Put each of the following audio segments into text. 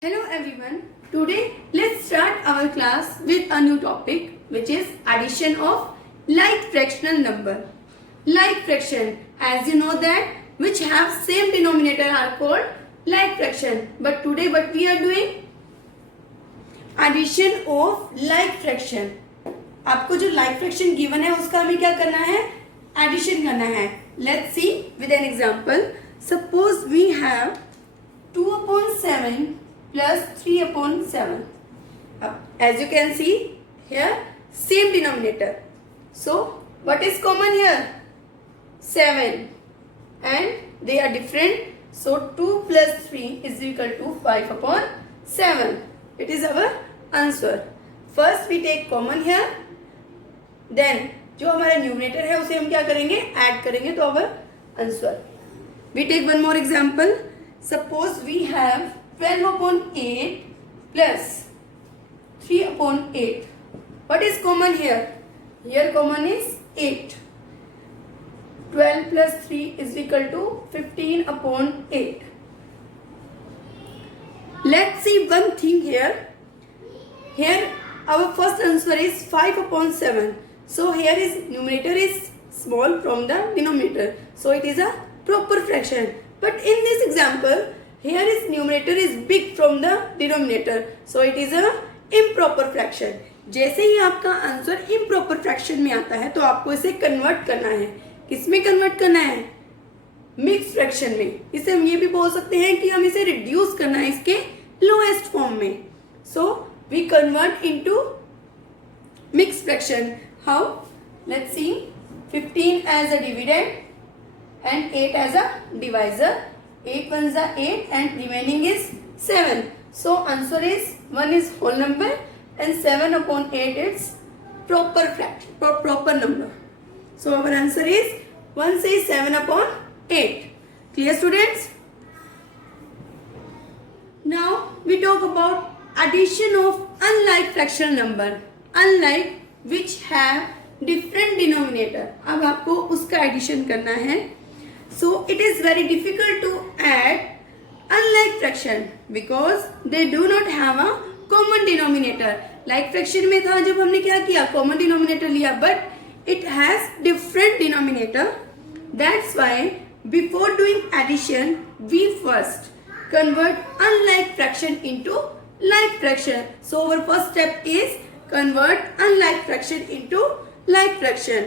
Hello everyone. Today let's start our class with a new topic which is addition of like fractional number. Like fraction, as you know that which have same denominator are called like fraction. But today what we are doing? Addition of like fraction. आपको जो like fraction given है उसका हमें क्या करना है? Addition करना है. Let's see with an example. Suppose we have 2/7 plus 3/7. As you can see here, same denominator. So what is common here? 7, and they are different. So 2 plus 3 is equal to 5/7. It is our answer. First we take common here. Then जो हमारा numerator है उसे हम क्या करेंगे? Add करेंगे तो our answer. We take one more example. Suppose we have 12/8 plus 3/8. What is common here? Here common is 8. 12 plus 3 is equal to 15/8. Let's see one thing here. Here our first answer is 5/7. So here is numerator is small from the denominator. So it is a proper fraction. But in this example, here is numerator is big from the denominator. So it is a improper fraction. जैसे ही आपका answer improper fraction में आता है तो आपको इसे convert करना है. किसमें कन्वर्ट करना है? मिक्स फ्रैक्शन में. इसे हम ये भी बोल सकते हैं कि हम इसे रिड्यूस करना है इसके लोएस्ट फॉर्म में. So we convert into mix fraction. How? Let's see. 15 as a dividend and 8 as a divisor. 8 ones are 8 and remaining is 7. So answer is 1 is whole number and 7/8 is proper fraction, proper number. So our answer is 1 says 7/8. Clear students? Now we talk about addition of unlike fractional number. Unlike which have different denominator. अब आपको उसका addition करना है. So it is very difficult to add unlike fraction because they do not have a common denominator. Like fraction में था जब हमने क्या किया? Common denominator लिया, but it has different denominator. That's why before doing addition, we first convert unlike fraction into like fraction. So our first step is convert unlike fraction into like fraction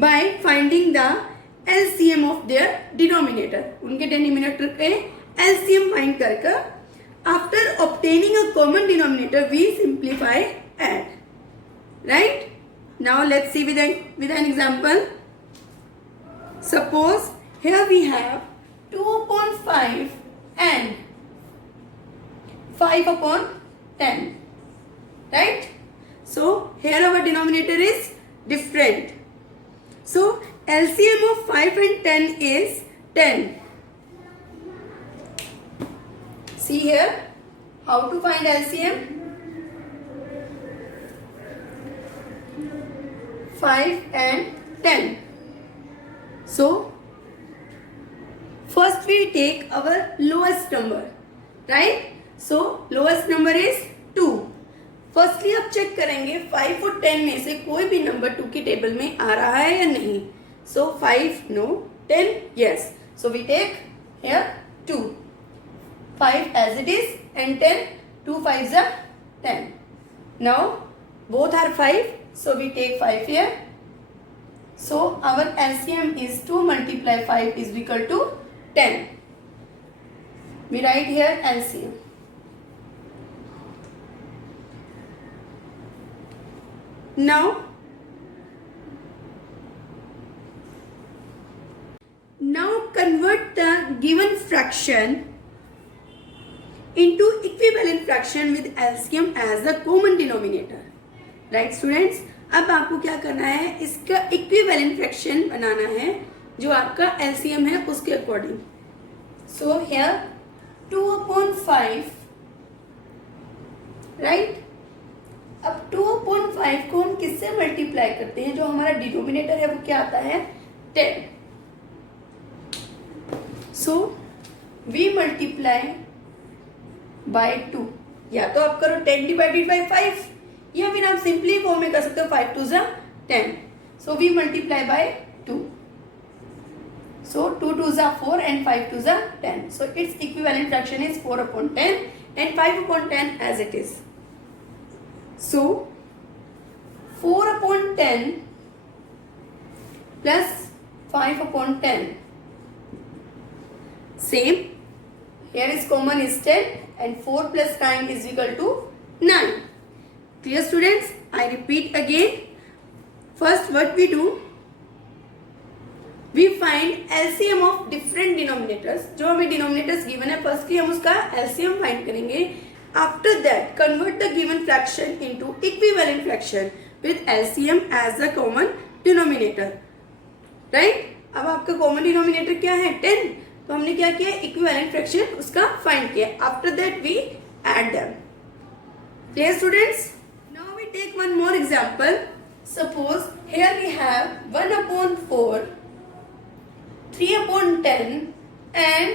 by finding the LCM of their denominator. उनके denominator के LCM find करके after obtaining a common denominator we simplify add. Right? Now let's see with an example. Suppose here we have 2/5 and 5/10. Right? So here our denominator is different. So LCM of 5 and 10 is 10. See here how to find LCM. 5 and 10. So first we take our lowest number, right? So lowest number is 2. Firstly आप check करेंगे 5 और 10 में से कोई भी number 2 की table में आ रहा है या नहीं. So 5 no, 10 yes. So we take here 2, 5 as it is and 10. 2 5s are 10. Now both are 5, so we take 5 here. So our LCM is 2 multiply 5 is equal to 10. We write here LCM. Now convert the given fraction into equivalent fraction with LCM as the common denominator. Right students? अब आपको क्या करना है? इसका equivalent fraction बनाना है जो आपका LCM है उसके according. So here 2/5, right? अब 2/5 को हम किससे मल्टीप्लाई करते हैं? जो हमारा डिनोमिनेटर है वो क्या आता है? 10. So we multiply by 2. या तो आप करो 10 डिवाइडेड बाई 5 या फिर आप सिंपली फॉर्म में कर सकते हो 5 2 10. So we multiply by 2. So 2 2s are 4 and 5 2s are 10. So its equivalent fraction is 4 upon 10 and 5 upon 10 as it is. So 4 upon 10 plus 5 upon 10. Same. Here is common is 10 and 4 plus 9 is equal to 9. Clear students? I repeat again. First what we do, we find LCM of different denominators. जो हमें denominators given है, firstly हम उसका LCM find करेंगे. After that, convert the given fraction into equivalent fraction with LCM as the common denominator. Right? अब आपका common denominator क्या है? 10. तो हमने क्या किया? Equivalent fraction उसका find किया. After that we add them. Clear students? Now we take one more example. Suppose here we have 1 upon 4, 3 upon 10 and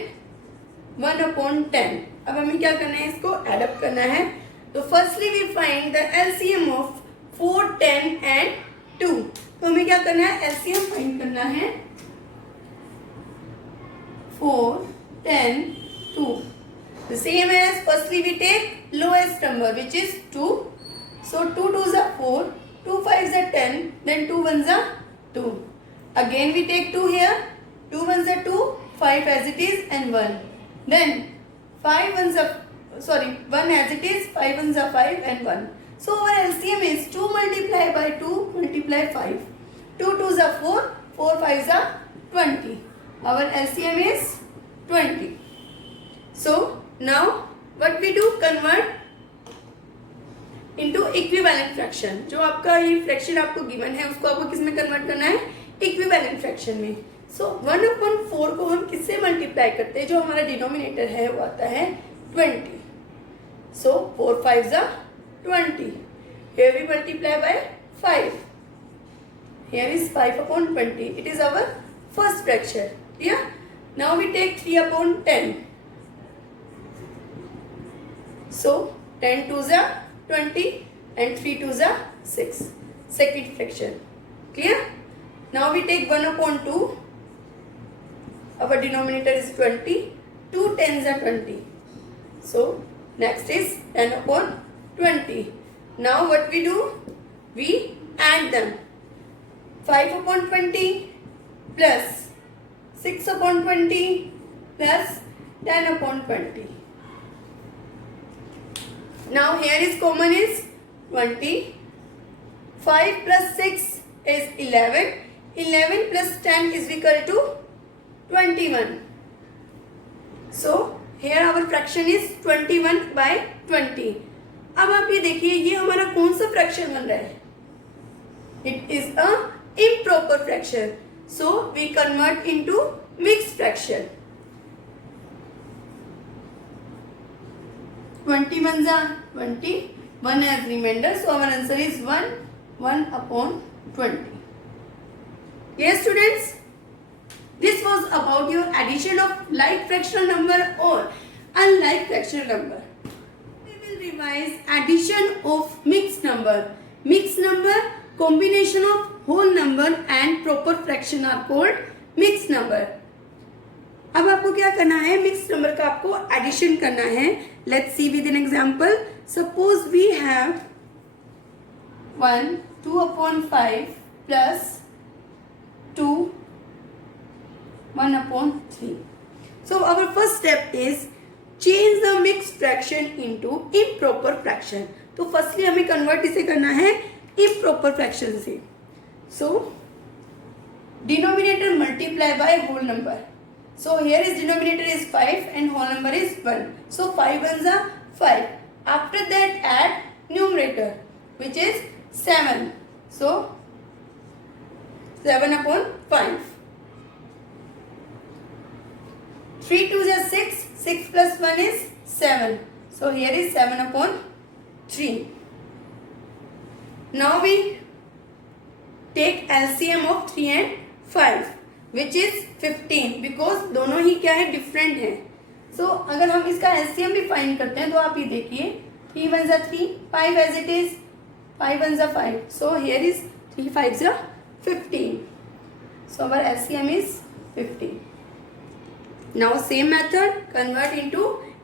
1 upon 10. अब हमें क्या करना है? इसको एड अप करना है. तो firstly we find the LCM of 4, 10 and 2. तो हमें क्या करना है? एलसीएम फाइंड करना है. 4, 10, 2. The same as firstly we take lowest number which is 2. So 2 2s are 4. 2 5s are 10, then 2 1s are 2. Again we take 2 here, 2 1s are 2, 5 as it is and 1. Then 5 1s are, 1 as it is, 5 1s are 5 and 1. So our LCM is 2 multiply by 2 multiply 5. 2 2s are 4, 4 5s are 20. Our LCM is 20. So now what we do? Convert into equivalent fraction. जो आपका ये fraction आपको given है उसको आपको किस में convert करना है? इक्विवेलेंट फ्रैक्शन में. सो 1 upon 4 को हम किससे मल्टीप्लाई करते हैं? जो हमारा डिनोमिनेटर है वो आता है 20. सो 4 5s are 20. Here we multiply by 5. Here is 5 upon 20. It is our first fraction. Yeah. Now we take 3 upon 10. So 10 2s are 20 and 3 2s are 6. Second fraction. Clear? Now we take 1 upon 2. Our denominator is 20. 2 10s are 20. So next is 10 upon 20. Now what we do? We add them. 5 upon 20 plus 6 upon 20 plus 10 upon 20. Now here is common is 20. 5 plus 6 is 11. 11 plus 10 is equal to 21. So here our fraction is 21 by 20. अब आप ये देखिए ये हमारा कौन सा fraction बन रहा है? It is a improper fraction. So we convert into mixed fraction. 21s are 20, 1 as remainder, so our answer is 1 upon 20. Yes students, this was about your addition of like fractional number or unlike fractional number. We will revise addition of mixed number. Mixed number, combination of whole number and proper fraction are called mixed number. अब आपको क्या करना है? Mixed number का आपको addition करना है. Let's see with an example. Suppose we have 1 2 upon 5 plus 2 1 upon 3. So our first step is change the mixed fraction into improper fraction. तो फर्स्टली हमें कन्वर्ट इसे करना है improper fraction से. So denominator multiply by whole number. So here is denominator is 5 and whole number is 1. So 5 1s are 5. After that add numerator which is 7. So 7 upon 5. 3 2s are 6. 6 plus 1 is 7. So here is 7 upon 3. Now we take LCM of 3 and 5 which is 15 because दोनों ही क्या है? Different है. सो अगर हम इसका LCM भी find करते हैं तो आप ये देखिए 3 1 जा 3, 5 एज इट इज, 5 1 जा 5, सो हियर इज 3 5 जा 15, so our LCM is 50. Now same method, convert into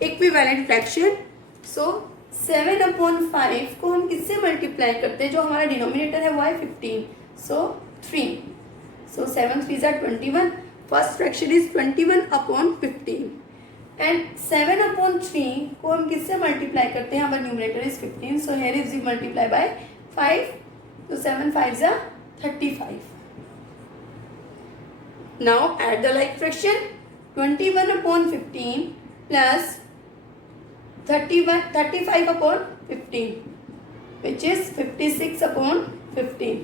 equivalent fraction. So 7/5 को हम किससे मल्टीप्लाई करते हैं, जो हमारा डिनोमिनेटर है वो है 15, so 3, so 7 3 जा 21, फर्स्ट फ्रैक्शन इज 21/15 एंड 7/3 को हम किससे मल्टीप्लाई करते हैं, हमारा numerator is 15, so here is we multiply by 5, so 7 5 जा 35. Now add the like fraction, 21/15 plus 35/15 which is 56/15.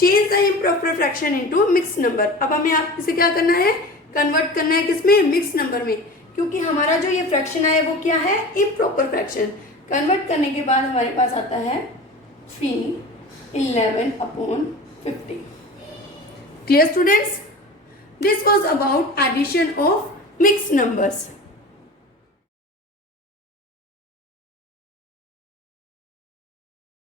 Change the improper fraction into mixed number. अब हमें आप इसे क्या करना है, कन्वर्ट करना है किसमें, मिक्स नंबर में, क्योंकि हमारा जो ये फ्रैक्शन है वो क्या है, इम्प्रॉपर फ्रैक्शन. कन्वर्ट करने के बाद हमारे पास आता है 311/50. Clear students? This was about addition of mixed numbers.